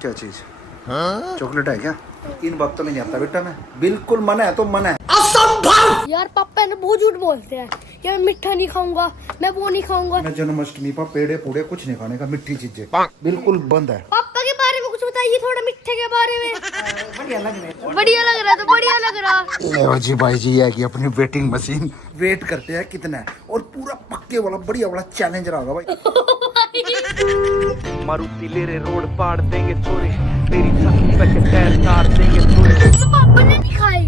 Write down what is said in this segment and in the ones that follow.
क्या चीज? चॉकलेट है क्या? इन बातों में नहीं आता बेटा, मैं बिल्कुल मना है तो मना है। असंभव यार, पापा ने बहुत झूठ बोलते हैं यार, मिठा नहीं खाऊंगा मैं, वो नहीं खाऊंगा मैं। जन्माष्टमी पर पेड़े पूड़े कुछ नहीं खाने का, मिट्टी चीजें बिल्कुल बंद है। पापा के बारे में कुछ बताइए थोड़ा, मिठे के बारे में। बढ़िया लग रहा है, बढ़िया लग रहा है, तो बढ़िया लग रहा। ले जी भाई जी है कि अपनी वेटिंग मशीन वेट करते हैं कितना है, और पूरा पक्के वाला बढ़िया वाला चैलेंज रहा भाई। मारुति ले रे रोड पाड़ देंगे छोरे, तेरी सस्ती पे टायर तार देंगे छोरे। तो पापा ने नहीं खाई।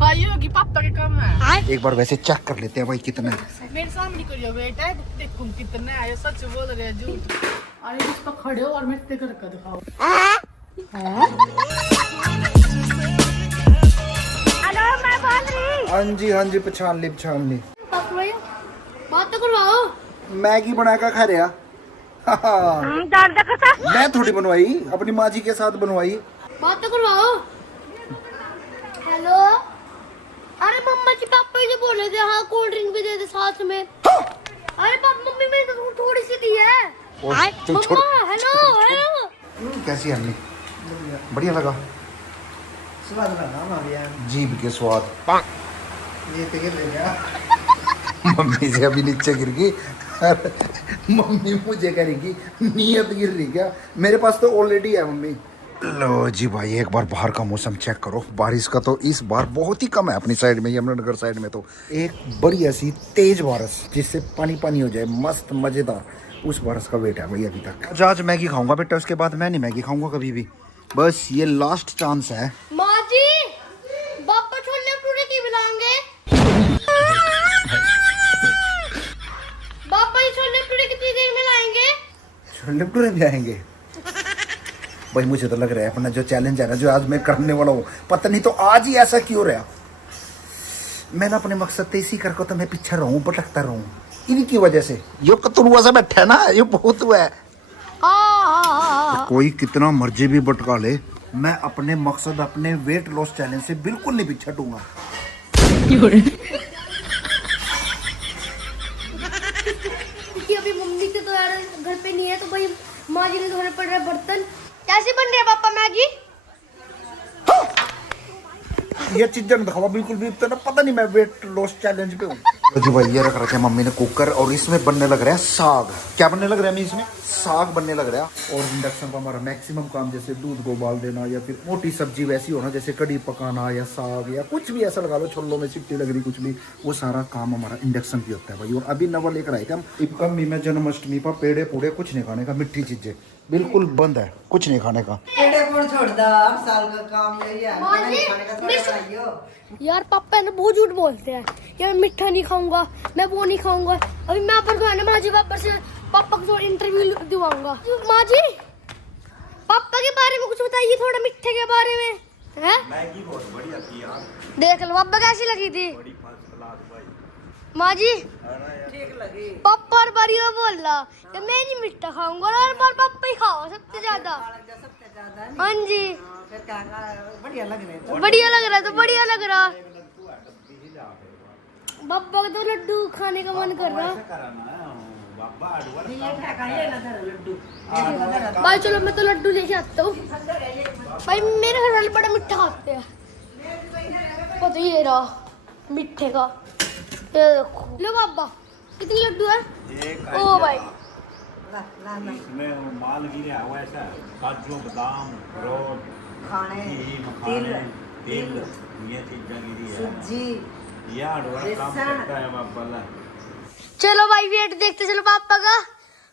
खाई होगी, पापा के काम है। एक बार वैसे चेक कर लेते हैं भाई कितना है। मेरे सामने करियो बेटा, देखो कितना है, सच बोल रहे हैं झूठ। अरे इस पर खड़े हो और मिट्टी करके दिखाओ। हेलो, मैं बोल रही। हाँ जी पहचान ली। पापा भैया बात तो करवाओ। मैगी बनाकर खा रहा। मैं थोड़ी बनवाई, अपनी माँ जी के साथ बनवाई। बात तो करवाओ। हेलो, अरे मम्मा जी पापा जी बोल रहे थे हाँ कोल्ड ड्रिंक भी दे दे साथ में। अरे पापा मम्मी मैंने तो थोड़ी सी दी है। मम्मा हेलो। कैसी अन्नी? बढ़िया लगा, स्वाद लगा भैया, जीभ के स्वाद। ये तो गिर गया। मम्मी से अभी नीचे गिर गई, मम्मी मुझे करेगी नीयत गिर रही क्या? मेरे पास तो ऑलरेडी है मम्मी। लो जी भाई, एक बार बाहर का मौसम चेक करो। बारिश का तो इस बार बहुत ही कम है अपनी साइड में, यमुनानगर साइड में तो एक बढ़िया सी तेज बारिश जिससे पानी पानी हो जाए, मस्त मजेदार, उस बारिश का वेट है भाई अभी तक। आज मैगी खाऊंगा बेटा, उसके बाद मैं नहीं मैगी खाऊंगा कभी भी, बस ये लास्ट चांस है। माँ जी पापा छोले भटूरे की बनाएंगे। पापा ये छोले भटूरे कितनी देर में लाएंगे? छोले भटूरे भी आएंगे भाई। मुझे तो लग रहा है अपना जो चैलेंज है ना, जो आज मैं करने वाला हूँ, पता नहीं तो आज ही ऐसा क्यों रहा। मैं ना अपने मकसद से इसी करके तो मैं पीछे रहूं, भटकता रहूं, इनकी वजह से। यो कतरुआ से बैठा है ना, ये बहुत हुआ है। कोई कितना मर्जी भी भटका ले, मैं अपने मकसद, अपने वेट लॉस चैलेंज से बिल्कुल नहीं पीछे हटूंगा। अभी मम्मी के तो यार घर पे नहीं है, तो भाई माँ जी ने धोने पड़ रहे बर्तन। कैसे बन रही है पापा मैगी? ये चीजें न दिखावा बिल्कुल भी, तो ना पता नहीं मैं वेट लॉस चैलेंज पे हूँ। जी भाई ये रख रखा है मम्मी ने कुकर, और इसमें बनने लग रहा है साग। क्या बनने लग रहा है? इसमें साग बनने लग रहा है। और इंडक्शन पर हमारा मैक्सिमम काम, जैसे दूध को उबाल देना, या फिर मोटी सब्जी वैसी होना, जैसे कड़ी पकाना या साग या कुछ भी ऐसा लगा लो, छोलों में सिट्टी लग रही, कुछ भी, वो सारा काम हमारा इंडक्शन पे होता है भाई। और अभी नवा लेकर आए थे हम कमी में जन्माष्टमी पर पेड़े पूड़े कुछ नहीं खाने का, मिट्टी चीजें बिल्कुल बंद है, कुछ नहीं खाने का। पेड़े कौन छोड़दा, हर साल का काम यही है, नहीं खाने का थोड़ा बनाइयो। यार पापा ने बहुत झूठ बोलते हैं यार, मिठा नहीं खाऊंगा मैं, वो नहीं खाऊंगा। अभी मैं पर तो माँ जी पापा से, पापा को इंटरव्यू दिवाऊंगा। माँ जी पापा के बारे में कुछ बताइए थोड़ा, मिठे के बारे में। है मैगी बहुत बढ़िया थी यार, देख लो पापा कैसी लगी थी। बड़ी फर्स्ट क्लास भाई। माँ जी ठीक लगी। पापा हर बार ये बोल रहा कि मैं नहीं मिठा खाऊंगा, और हर बार पापा ही खाओ सबसे ज्यादा। सबसे ज्यादा नहीं। हाँ जी फिर क्या बढ़िया लग रहे हैं। बढ़िया लग रहा है, तो बढ़िया लग रहा। पापा का तो लड्डू खाने का मन कर रहा। ये क्या खाइए ना धर लड्डू। भाई चलो मैं तो लड्डू लेके आता हूँ। भाई मेरे घर वाले बड़ा मिठा खाते हैं। वो तो ये रहा मिठे का, ये देखो। लो पापा कितने लड्डू है? ओ भाई ला ला ला। इसमें माल गिरा हुआ ऐसा, काजू बादाम अखरोट खाने घी तिल मखाने तिल, ये चीजें गिरी है। सूजी ये हड़वा काम करता है बाबा ला। चलो भाई वेट देखते चलो पापा का।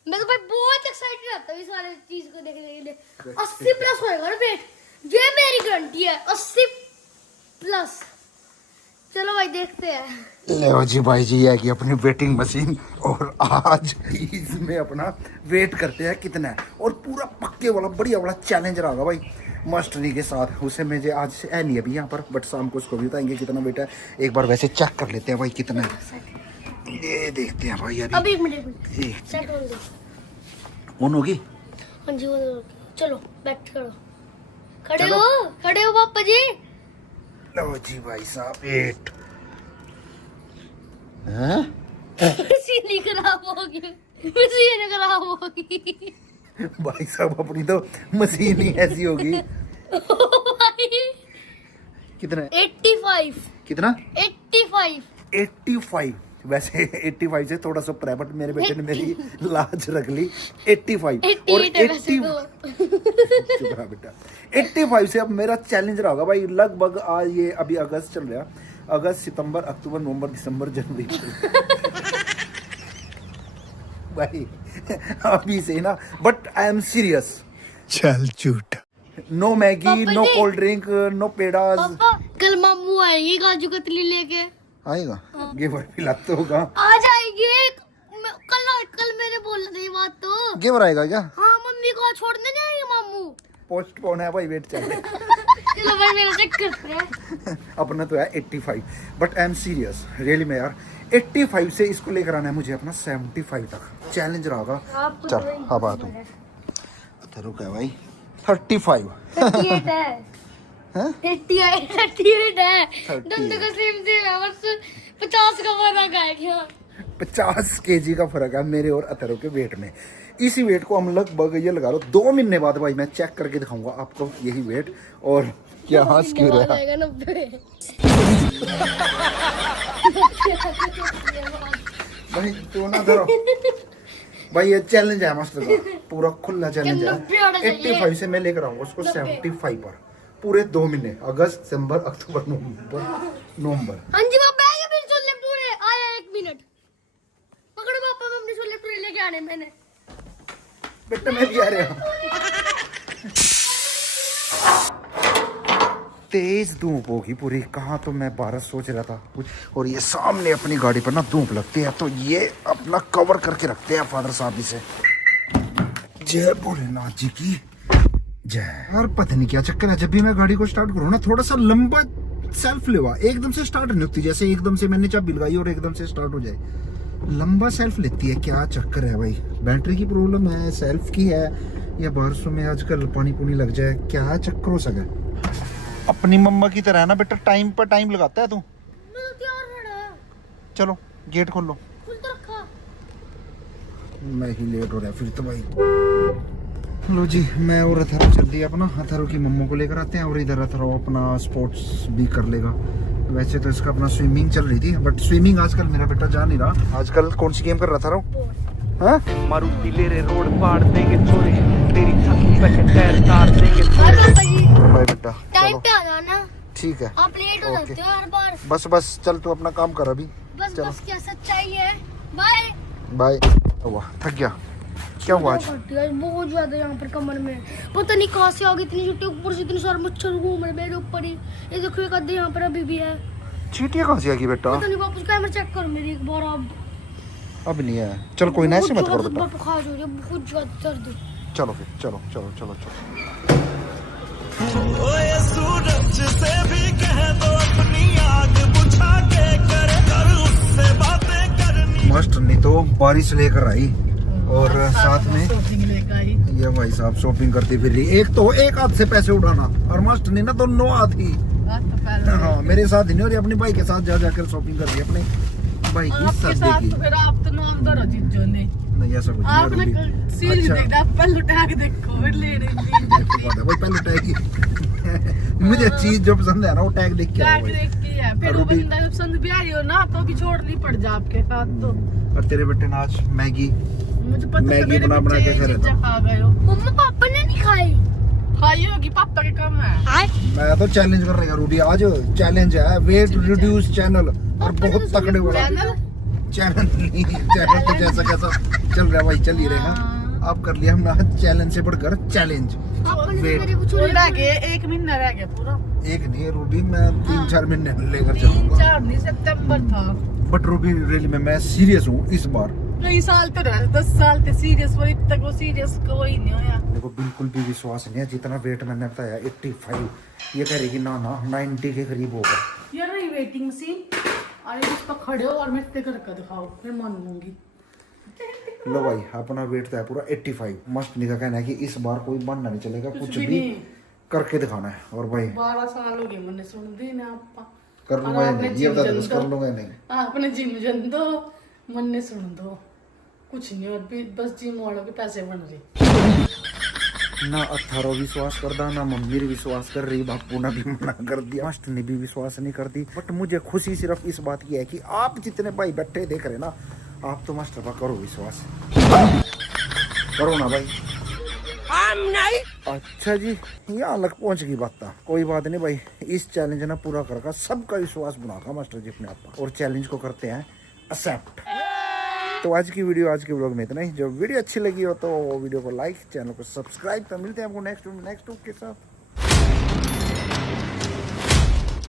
मैं तो भाई बहुत एक्साइटेड रहता हूँ इस वाले चीज को देखने के लिए। 80 प्लस होएगा ना वेट, ये मेरी गारंटी है, 80 प्लस। चलो भाई देखते हैं। ले जी भाई जी है कि अपनी वेटिंग मशीन, और आज इसमें अपना वेट करते हैं कितना है, और पूरा पक्के वाला बढ़िया वाला चैलेंज रहा भाई मास्टरी के साथ। उसे मुझे आज से है नहीं अभी यहाँ पर, बट शाम को उसको भी बताएंगे कितना वेट है। एक बार वैसे चेक कर लेते हैं भाई कितना है, ये देखते हैं भाई। अभी एक मिनट ये सेट हो गया। ऑन होगी। हाँ जी चलो बैठ करो, खड़े चलो। हो पापा जी। लो जी भाई साहब वेट। हाँ? मशीन खराब होगी, मशीन खराब होगी। भाई साहब अपनी तो मशीन ही ऐसी होगी। कितना? 85। कितना? 85। 85। वैसे 85 से थोड़ा सा ऊपर है, बट मेरे बेटे ने मेरी लाज रख ली। 85 और 80 चुप रहा बेटा। 85 से अब मेरा चैलेंज रहा होगा भाई लगभग, आज ये अभी अगस्त चल रहा, अगस्त सितंबर अक्टूबर नवंबर दिसंबर जनवरी भाई अभी से ना, बट आई एम सीरियस। चल झूठ। नो मैगी, पापा नो जी। Cold drink, no pedas. पापा कल मामू आएंगे काजू कतली लेके। आएगा? गेवर पिलाते होगा। आ जाएंगे कल मैंने बोला था ये बात तो। गेवर आएगा क्या? हाँ मम्मी को छोड़ने जाएंगे मामू। पोस्टपोन है भाई, वेट चल रहा है। चलो भाई मेरा चक्कर है। अपना तो है 85, but I am serious really में यार। 85 से इसको लेकर आना है मुझे अपना 75 तक। चैलेंज रहा होगा। चल अब आ तू। तो रुक है भाई 35। 38 है। हैं? 38 है। 38 दोनों का सेम है, बस 50 का फर्क है क्या? 50 केजी का फर्क है मेरे और अतरो के वेट में। इसी वेट को हम लगभग ये लगा लो 2 महीने बाद भाई मैं चेक करके दिखाऊंगा आपको यही वेट। और क्या हंस क्यों रहा है? 90। भाई तो ना धरो भाई, ये चैलेंज है मास्टर का, पूरा खुला चैलेंज है। 85 से मैं लेकर आऊंगा उसको 75 पर पूरे 2 महीने, अगस्त सितंबर अक्टूबर नवंबर। हाँ जी पापा आएंगे फिर छोले भटूरे। आया 1 मिनट पकड़ो पापा, मैं अपने छोले भटूरे लेके आने मैंने। बेटा मैं भी आ रहा हूँ। तेज धूप होगी पूरी, कहाँ तो मैं 12 सोच रहा था कुछ। और ये सामने अपनी गाड़ी पर ना धूप लगती है, तो ये अपना कवर करके रखते हैं फादर साहब इसे। जय भोलेनाथ जी की जय। यार पता नहीं क्या चक्कर है, जब भी मैं गाड़ी को स्टार्ट करूँ ना थोड़ा सा लंबा सेल्फ लेवा, एकदम से स्टार्ट नहीं होती, जैसे एकदम से मैंने चाबी लगाई और एकदम से स्टार्ट हो जाए, लंबा सेल्फ लेती है। क्या चक्कर है भाई? बैटरी की प्रॉब्लम है, सेल्फ की है, या बारिशों में आजकल पानी पुनी लग जाए, क्या चक्कर हो सके? अपनी मम्मा की तरह है ना बेटा, टाइम पर टाइम लगाता है तू। मैं तो तैयार खड़ा। चलो गेट खोल लो। खुल तो रखा। मैं ही लेट हो रहा है फिर तो भाई। लो जी, मैं और अथरो चल दिया अपना, अथरो की मम्मो को लेकर आते हैं, और इधर अथरो अपना स्पोर्ट्स भी कर लेगा। वैसे तो इसका अपना स्विमिंग चल रही थी, बट स्विमिंग आजकल मेरा बेटा जा नहीं रहा। आजकल कौन सी गेम कर रहा था रो? हाँ? मारुति ले रे रोड पाड़ देंगे छोरे, तेरी थकी पे टायर तार देंगे छोरे। पापा जी भाई बेटा टाइम चलो पे आ जाना, ठीक है। आप लेट हो ओके। जाते हो हर बार। बस चल तू अपना काम कर अभी। बस चलो। बस क्या सच्चाई है। बाय। बाय। वाह थक गया, क्या हुआ आज? बहुत ज्यादा यहाँ पर कमर में पता नहीं कहाँ से आ गई इतनी छुट्टी, ऊपर से इतने सारे मच्छर घूम रहे मेरे ऊपर ही। ये देखो एक आधे यहाँ पर अभी भी है। चींटियां कहाँ से आ गई बेटा? पता नहीं, वापस कैमरा चेक करो मेरी एक बार आप। अब नहीं है, चल कोई ना, ऐसे मत करो बेटा। बुखार हो रही है, बहुत ज्यादा दर्द। चलो फिर चलो चलो चलो चलो। ओए सूरज से भी कह दो अपनी आग बुझा के करे कर उससे बातें करनी। मास्टर ने तो बारिश लेकर आई और साथ में शॉपिंग लेकर आई। ये भाई साहब शॉपिंग करती फिर रही। एक तो एक हाथ से पैसे उड़ाना, और मास्टर ने ना दोनों हाथ ही। हाँ मेरे साथ ही नहीं, और अपने भाई के साथ जा जाकर शॉपिंग करती है अपने भाई की आपके सर्दे साथ की। तो फिर आप तो नाम दरो जीजो ने। नहीं ऐसा कुछ नहीं है, आपने रूबी। सील अच्छा। देखा पहले उठा के देखो फिर ले रही वो पहले टैग मुझे चीज जो पसंद है ना वो टैग देख के आओ टैग भाई। देख के है, फिर वो रूबी। बंदा जब पसंद भी आ रही हो ना तो भी छोड़नी पड़ जा आपके साथ तो। और तेरे बेटे ने आज मैगी मुझे पता मैगी था मेरे बना बच्चे के ये रहता। चीज़ें खा गए हो। मम्मा पापा ने नहीं खाई। खाई होगी पापा के कम है। मैं तो चैलेंज कर रही हूँ रूबी, आज चैलेंज है वेट रिड्यूस चैनल, और बहुत तकड़े वाला चैनल नहीं, चैनल तो जैसा कैसा चल रहा है भाई चल ही रहेगा। आप कर लिया हमने चैलेंज से बढ़कर चैलेंज। पापा ने वेट मेरे को छोले रह गए 1 महीना रह गया पूरा। एक नहीं रूबी, मैं 3-4 महीने लेकर चलूंगा। 3-4 नहीं सितंबर था। बट रूबी रियली में मैं सीरियस हूँ इस बार। कई साल तो रहा 10 साल थे सीरियस, वही तक वो सीरियस कोई नहीं होया। देखो बिल्कुल भी विश्वास नहीं है, जितना वेट मैंने बताया 85, ये करेगी ना 90 के करीब होगा। ये रही वेटिंग मशीन, अरे इस पर खड़े हो और मैं इतने करके दिखाओ फिर मान लूंगी। लो भाई अपना वेट तो है पूरा 85। मस्त नहीं का कहना है कि इस बार कोई बनना नहीं चलेगा, कुछ भी नहीं। करके दिखाना है। और भाई 12 साल हो गए मैंने सुन दी ना आपा। कर लूंगा या नहीं, ये बता दो बस, कर लूंगा या नहीं। आपने जिम जन दो मन ने सुन दो कुछ नहीं, और भी बस जिम वालों के पैसे बन रहे। ना अथारो विश्वास करदा ना मम्मी विश्वास कर रही, बापू ने भी मना कर दिया, मास्टर ने भी विश्वास नहीं कर दी। बट मुझे खुशी सिर्फ इस बात की है कि आप जितने भाई बैठे देख रहे ना, आप तो मास्टर पर करो विश्वास, करो ना भाई। नहीं। अच्छा जी, यहाँ लग पहुंच गई बात। कोई बात नहीं भाई, इस चैलेंज ना पूरा करके सबका विश्वास बनागा मास्टर जी अपने आप, और चैलेंज को करते हैं एक्सेप्ट। तो आज की व्लॉग में इतना ही। जो वीडियो अच्छी लगी हो तो वीडियो को लाइक, चैनल को सब्सक्राइब। तो मिलते हैं आपको नेक्स्ट के साथ।